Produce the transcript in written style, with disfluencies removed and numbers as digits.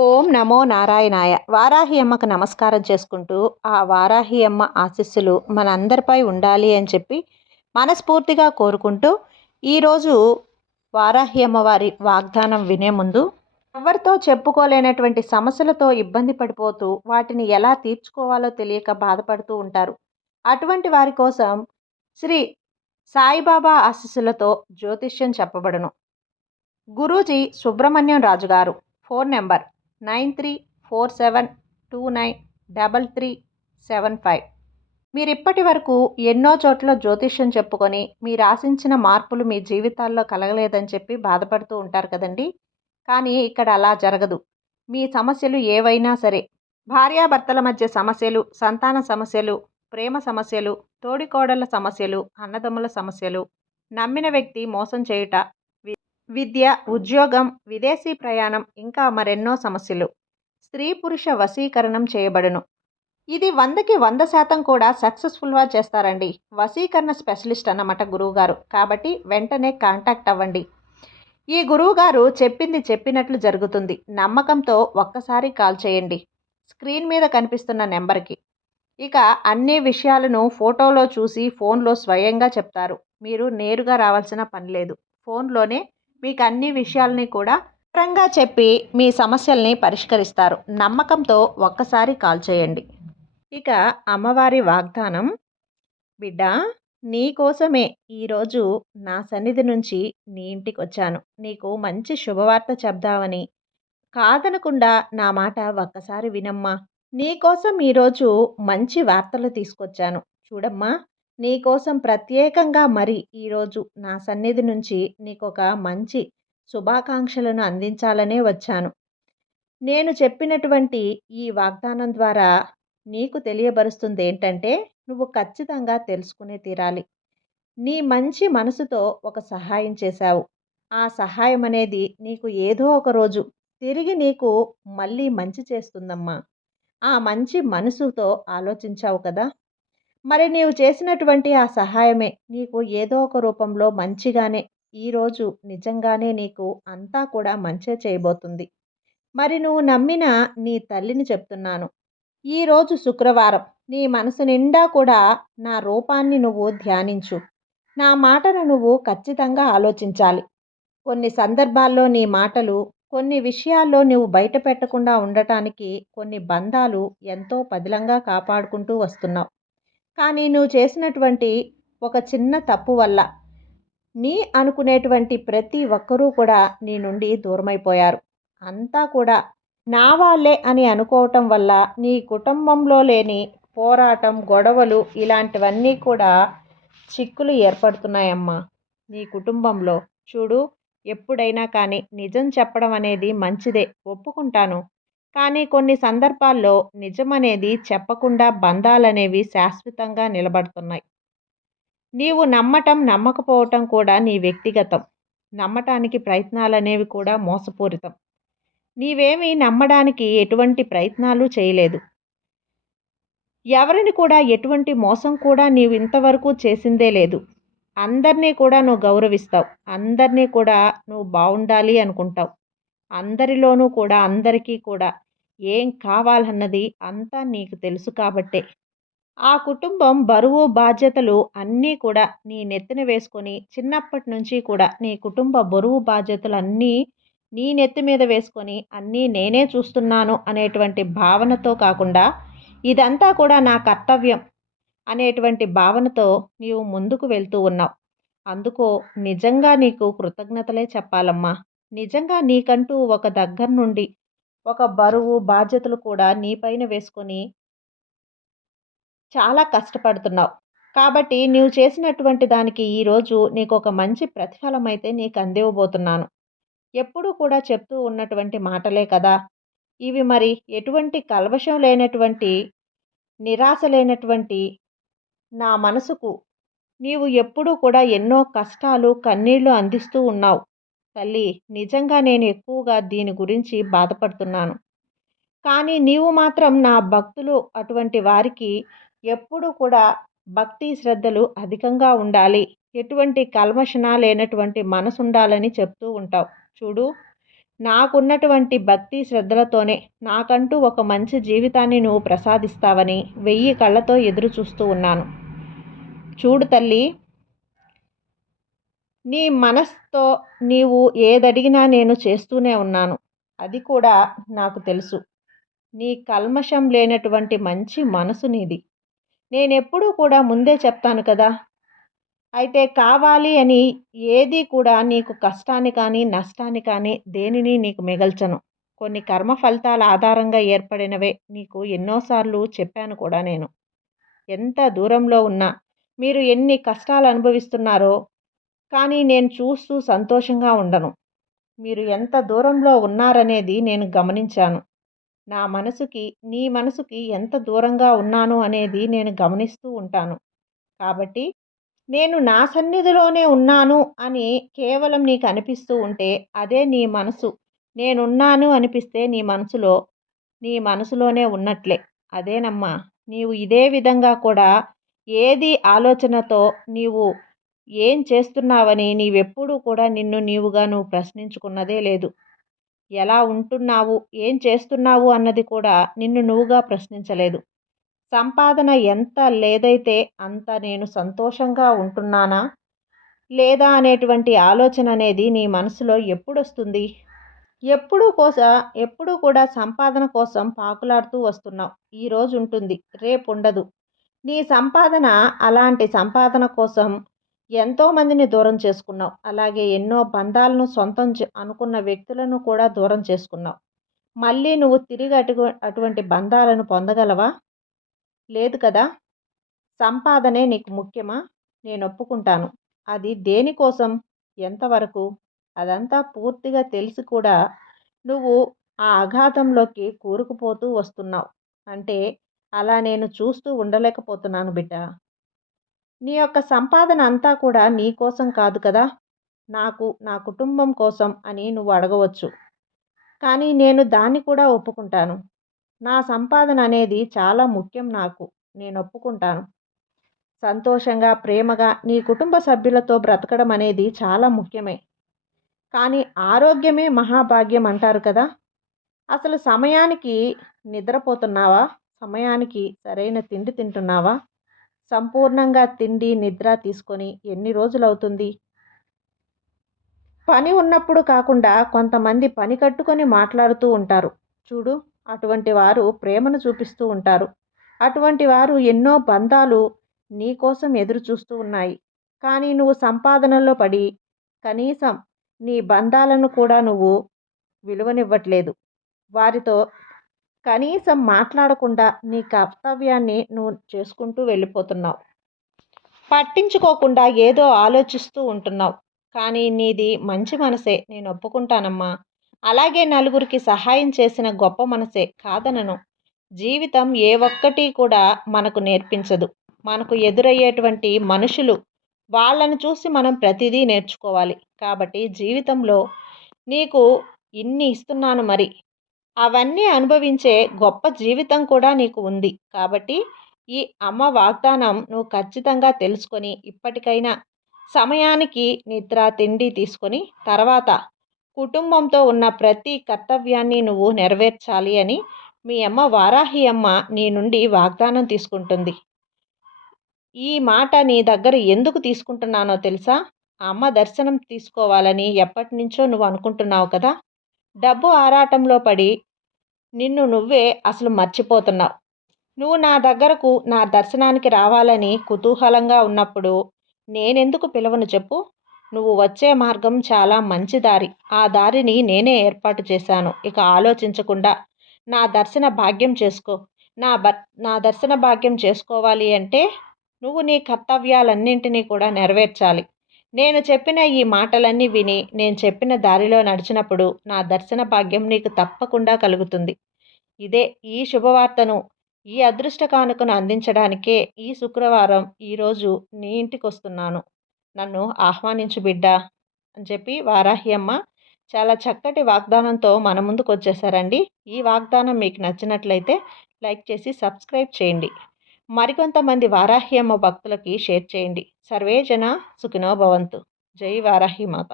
ఓం నమో నారాయణాయ. వారాహి అమ్మకు నమస్కారం చేసుకుంటూ, ఆ వారాహి అమ్మ ఆశీస్సులు మనందరిపై ఉండాలి అని చెప్పి మనస్ఫూర్తిగా కోరుకుంటూ, ఈరోజు వారాహి అమ్మవారి వాగ్దానం వినే ముందు, ఎవరితో చెప్పుకోలేనటువంటి సమస్యలతో ఇబ్బంది పడిపోతూ, వాటిని ఎలా తీర్చుకోవాలో తెలియక బాధపడుతూ ఉంటారు. అటువంటి వారి కోసం శ్రీ సాయిబాబా ఆశీస్సులతో జ్యోతిష్యం చెప్పబడును. గురూజీ సుబ్రహ్మణ్యం రాజు గారు. Phone number 9347293375. మీరిప్పటి వరకు ఎన్నో చోట్ల జ్యోతిష్యం చెప్పుకొని మీరు ఆశించిన మార్పులు మీ జీవితాల్లో కలగలేదని చెప్పి బాధపడుతూ ఉంటారు కదండి. కానీ ఇక్కడ అలా జరగదు. మీ సమస్యలు ఏవైనా సరే, భార్యాభర్తల మధ్య సమస్యలు, సంతాన సమస్యలు, ప్రేమ సమస్యలు, తోడికోడళ్ళ సమస్యలు, అన్నదమ్ముల సమస్యలు, నమ్మిన వ్యక్తి మోసం చేయుట, విద్య, ఉద్యోగం, విదేశీ ప్రయాణం, ఇంకా మరెన్నో సమస్యలు. స్త్రీ పురుష వశీకరణం చేయబడును. ఇది 100కి 100% కూడా సక్సెస్ఫుల్గా చేస్తారండి. వశీకరణ స్పెషలిస్ట్ అన్నమాట గురువుగారు. కాబట్టి వెంటనే కాంటాక్ట్ అవ్వండి. ఈ గురువుగారు చెప్పింది చెప్పినట్లు జరుగుతుంది. నమ్మకంతో ఒక్కసారి కాల్ చేయండి స్క్రీన్ మీద కనిపిస్తున్న నెంబర్కి. ఇక అన్ని విషయాలను ఫోటోలో చూసి ఫోన్లో స్వయంగా చెప్తారు. మీరు నేరుగా రావాల్సిన పని లేదు. ఫోన్లోనే మీకు అన్ని విషయాలని కూడా వివరంగా చెప్పి మీ సమస్యల్ని పరిష్కరిస్తారు. నమ్మకంతో ఒక్కసారి కాల్ చేయండి. ఇక అమ్మవారి వాగ్దానం. బిడ్డ, నీ కోసమే ఈరోజు నా సన్నిధి నుంచి నీ ఇంటికి వచ్చాను. నీకు మంచి శుభవార్త చెప్దామని. కాదనకుండా నా మాట ఒక్కసారి వినమ్మా. నీకోసం ఈరోజు మంచి వార్తలు తీసుకొచ్చాను. చూడమ్మా, నీకోసం ప్రత్యేకంగా మరి ఈరోజు నా సన్నిధి నుంచి నీకొక మంచి శుభాకాంక్షలను అందించాలనే వచ్చాను. నేను చెప్పినటువంటి ఈ వాగ్దానం ద్వారా నీకు తెలియబరుస్తుంది ఏంటంటే, నువ్వు ఖచ్చితంగా తెలుసుకునే తీరాలి. నీ మంచి మనసుతో ఒక సహాయం చేశావు. ఆ సహాయం అనేది నీకు ఏదో ఒక రోజు తిరిగి నీకు మళ్ళీ మంచి చేస్తుందమ్మా. ఆ మంచి మనసుతో ఆలోచించావు కదా. మరి నీవు చేసినటువంటి ఆ సహాయమే నీకు ఏదో ఒక రూపంలో మంచిగానే ఈరోజు నిజంగానే నీకు అంతా కూడా మంచే చేయబోతుంది. మరి నువ్వు నమ్మిన నీ తల్లిని చెప్తున్నాను. ఈరోజు శుక్రవారం నీ మనసు నిండా కూడా నా రూపాన్ని నువ్వు ధ్యానించు. నా మాటను నువ్వు ఖచ్చితంగా ఆలోచించాలి. కొన్ని సందర్భాల్లో నీ మాటలు, కొన్ని విషయాల్లో నువ్వు బయట పెట్టకుండా ఉండటానికి కొన్ని బంధాలు ఎంతో పదిలంగా కాపాడుకుంటూ వస్తున్నావు. కానీ నువ్వు చేసినటువంటి ఒక చిన్న తప్పు వల్ల నీ అనుకునేటువంటి ప్రతి ఒక్కరూ కూడా నీ నుండి దూరమైపోయారు. అంతా కూడా నా వాళ్ళే అని అనుకోవటం వల్ల నీ కుటుంబంలో లేని పోరాటం, గొడవలు ఇలాంటివన్నీ కూడా చిక్కులు ఏర్పడుతున్నాయమ్మా నీ కుటుంబంలో. చూడు, ఎప్పుడైనా కానీ నిజం చెప్పడం అనేది మంచిదే, ఒప్పుకుంటాను. కానీ కొన్ని సందర్భాల్లో నిజమనేది చెప్పకుండా బంధాలనేవి శాశ్వతంగా నిలబడుతున్నాయి. నీవు నమ్మటం, నమ్మకపోవటం కూడా నీ వ్యక్తిగతం. నమ్మటానికి ప్రయత్నాలనేవి కూడా మోసపూరితం. నీవేమీ నమ్మడానికి ఎటువంటి ప్రయత్నాలు చేయలేదు. ఎవరిని కూడా ఎటువంటి మోసం కూడా నీవు ఇంతవరకు చేసిందే లేదు. అందరినీ కూడా నువ్వు గౌరవిస్తావు. అందరినీ కూడా నువ్వు బాగుండాలి అనుకుంటావు. అందరిలోనూ కూడా అందరికీ కూడా ఏం కావాలన్నది అంతా నీకు తెలుసు కాబట్టే ఆ కుటుంబం బరువు బాధ్యతలు అన్నీ కూడా నీ నెత్తిన వేసుకొని చిన్నప్పటి నుంచి కూడా నీ కుటుంబ బరువు బాధ్యతలు అన్నీ నీ నెత్తి మీద వేసుకొని అన్నీ నేనే చూస్తున్నాను అనేటువంటి భావనతో కాకుండా ఇదంతా కూడా నా కర్తవ్యం అనేటువంటి భావనతో నీవు ముందుకు వెళ్తూ ఉన్నావు. అందుకో నిజంగా నీకు కృతజ్ఞతలే చెప్పాలమ్మా. నిజంగా నీకంటూ ఒక దగ్గర నుండి ఒక బరువు బాధ్యతలు కూడా నీపైన వేసుకొని చాలా కష్టపడుతున్నావు. కాబట్టి నీవు చేసినటువంటి దానికి ఈరోజు నీకు ఒక మంచి ప్రతిఫలం అయితే నీకు అందివ్వబోతున్నాను. ఎప్పుడూ కూడా చెప్తూ ఉన్నటువంటి మాటలే కదా ఇవి. మరి ఎటువంటి కల్మషం లేనటువంటి, నిరాశ లేనటువంటి నా మనసుకు నీవు ఎప్పుడూ కూడా ఎన్నో కష్టాలు, కన్నీళ్లు అందిస్తూ ఉన్నావు. తల్లి, నిజంగా నేను ఎక్కువగా దీని గురించి బాధపడుతున్నాను. కానీ నీవు మాత్రం నా భక్తులు అటువంటి వారికి ఎప్పుడూ కూడా భక్తి శ్రద్ధలు అధికంగా ఉండాలి, ఎటువంటి కల్మషణ లేనటువంటి మనసు ఉండాలని చెప్తూ ఉంటావు. చూడు, నాకున్నటువంటి భక్తి శ్రద్ధలతోనే నాకంటూ ఒక మంచి జీవితాన్ని నువ్వు ప్రసాదిస్తావని 1000 కళ్ళతో ఎదురు చూస్తూ ఉన్నాను. చూడు తల్లి, నీ మనసుతో నీవు ఏదడిగినా నేను చేస్తూనే ఉన్నాను. అది కూడా నాకు తెలుసు. నీ కల్మషం లేనటువంటి మంచి మనసు నీది. నేనెప్పుడూ కూడా ముందే చెప్తాను కదా! అయితే కావాలి అని ఏది కూడా నీకు కష్టాన్ని కానీ, నష్టాన్ని కానీ దేనిని నీకు మిగల్చను. కొన్ని కర్మ ఫలితాల ఆధారంగా ఏర్పడినవే నీకు ఎన్నోసార్లు చెప్పాను కూడా నేను. ఎంత దూరంలో ఉన్నా, మీరు ఎన్ని కష్టాలు అనుభవిస్తున్నారో కానీ నేను చూస్తూ సంతోషంగా ఉండను. మీరు ఎంత దూరంలో ఉన్నారనేది నేను గమనించాను. నా మనసుకి, నీ మనసుకి ఎంత దూరంగా ఉన్నాను అనేది నేను గమనిస్తూ ఉంటాను. కాబట్టి నేను నా సన్నిధిలోనే ఉన్నాను అని కేవలం నీకు అనిపిస్తూ ఉంటే అదే నీ మనసు. నేనున్నాను అనిపిస్తే నీ మనసులోనే ఉన్నట్లే. అదేనమ్మా. నీవు ఇదే విధంగా కూడా ఏది ఆలోచనతో నీవు ఏం చేస్తున్నావని నీవెప్పుడూ కూడా నిన్ను నువ్వు ప్రశ్నించుకున్నదే లేదు. ఎలా ఉంటున్నావు, ఏం చేస్తున్నావు అన్నది కూడా నిన్ను నువ్వుగా ప్రశ్నించలేదు. సంపాదన ఎంత లేదైతే అంత నేను సంతోషంగా ఉంటున్నానా లేదా అనేటువంటి ఆలోచన అనేది నీ మనసులో ఎప్పుడొస్తుంది? ఎప్పుడూ కూడా సంపాదన కోసం పాకులాడుతూ వస్తున్నావు. ఈరోజు ఉంటుంది, రేపు ఉండదు. నీ సంపాదన అలాంటి సంపాదన కోసం ఎంతోమందిని దూరం చేసుకున్నావు. అలాగే ఎన్నో బంధాలను సొంతం అనుకున్న వ్యక్తులను కూడా దూరం చేసుకున్నావు. మళ్ళీ నువ్వు తిరిగి అటువంటి బంధాలను పొందగలవా? లేదు కదా! సంపాదనే నీకు ముఖ్యమా? నేను ఒప్పుకుంటాను. అది దేనికోసం? ఎంతవరకు? అదంతా పూర్తిగా తెలిసి కూడా నువ్వు ఆ అగాధంలోకి కూరుకుపోతూ వస్తున్నావు. అంటే అలా నేను చూస్తూ ఉండలేకపోతున్నాను బిడ్డా. నీ యొక్క సంపాదన అంతా కూడా నీ కోసం కాదు కదా! నాకు, నా కుటుంబం కోసం అని నువ్వు అడగవచ్చు. కానీ నేను దాన్ని కూడా ఒప్పుకుంటాను. నా సంపాదన అనేది చాలా ముఖ్యం నాకు. నేను ఒప్పుకుంటాను. సంతోషంగా, ప్రేమగా నీ కుటుంబ సభ్యులతో బ్రతకడం అనేది చాలా ముఖ్యమే. కానీ ఆరోగ్యమే మహాభాగ్యం అంటారు కదా! అసలు సమయానికి నిద్రపోతున్నావా? సమయానికి సరైన తిండి తింటున్నావా? సంపూర్ణంగా తిండి, నిద్ర తీసుకొని ఎన్ని రోజులవుతుంది? పని ఉన్నప్పుడు కాకుండా కొంతమంది పని కట్టుకొని మాట్లాడుతూ ఉంటారు. చూడు, అటువంటి వారు ప్రేమను చూపిస్తూ ఉంటారు. అటువంటి వారు ఎన్నో బంధాలు నీ కోసం ఎదురు చూస్తూ ఉన్నాయి. కానీ నువ్వు సంపాదనలో పడి కనీసం నీ బంధాలను కూడా నువ్వు విలువనివ్వట్లేదు. వారితో కనీసం మాట్లాడకుండా నీ కర్తవ్యాన్ని నువ్వు చేసుకుంటూ వెళ్ళిపోతున్నావు. పట్టించుకోకుండా ఏదో ఆలోచిస్తూ ఉంటున్నావు. కానీ నీది మంచి మనసే, నేను ఒప్పుకుంటానమ్మా. అలాగే నలుగురికి సహాయం చేసిన గొప్ప మనసే, కాదనను. జీవితం ఏ ఒక్కటి కూడా మనకు నేర్పించదు. మనకు ఎదురయ్యేటువంటి మనుషులు, వాళ్ళను చూసి మనం ప్రతిదీ నేర్చుకోవాలి. కాబట్టి జీవితంలో నీకు ఇన్ని ఇస్తున్నాను మరి. అవన్నీ అనుభవించే గొప్ప జీవితం కూడా నీకు ఉంది. కాబట్టి ఈ అమ్మ వాగ్దానం నువ్వు ఖచ్చితంగా తెలుసుకొని ఇప్పటికైనా సమయానికి నిద్ర, తిండి తీసుకొని తర్వాత కుటుంబంతో ఉన్న ప్రతి కర్తవ్యాన్ని నువ్వు నెరవేర్చాలి అని మీ అమ్మ వారాహి అమ్మ నీ నుండి వాగ్దానం తీసుకుంటుంది. ఈ మాట నీ దగ్గర ఎందుకు తీసుకుంటున్నానో తెలుసా? ఆ అమ్మ దర్శనం తీసుకోవాలని ఎప్పటినుంచో నువ్వు అనుకుంటున్నావు కదా! డబ్బు ఆరాటంలో పడి నిన్ను నువ్వే అసలు మర్చిపోతున్నావు. నువ్వు నా దగ్గరకు నా దర్శనానికి రావాలని కుతూహలంగా ఉన్నప్పుడు నేనెందుకు పిలవను చెప్పు? నువ్వు వచ్చే మార్గం చాలా మంచి దారి. ఆ దారిని నేనే ఏర్పాటు చేశాను. ఇక ఆలోచించకుండా నా దర్శన భాగ్యం చేసుకో. నా దర్శన భాగ్యం చేసుకోవాలి అంటే నువ్వు నీ కర్తవ్యాలన్నింటినీ కూడా నెరవేర్చాలి. నేను చెప్పిన ఈ మాటలన్నీ విని నేను చెప్పిన దారిలో నడిచినప్పుడు నా దర్శన భాగ్యం నీకు తప్పకుండా కలుగుతుంది. ఇదే ఈ శుభవార్తను, ఈ అదృష్ట కానుకను అందించడానికే ఈ శుక్రవారం ఈరోజు నీ ఇంటికి వస్తున్నాను. నన్ను ఆహ్వానించు బిడ్డా అని చెప్పి వారాహి అమ్మ చాలా చక్కటి వాగ్దానంతో మన ముందుకు వచ్చేసారండి. ఈ వాగ్దానం మీకు నచ్చినట్లయితే లైక్ చేసి సబ్స్క్రైబ్ చేయండి. మరికొంతమంది వారాహి అమ్మ భక్తులకి షేర్ చేయండి. సర్వే జన సుఖినో భవంతు. జై వారాహి మాత.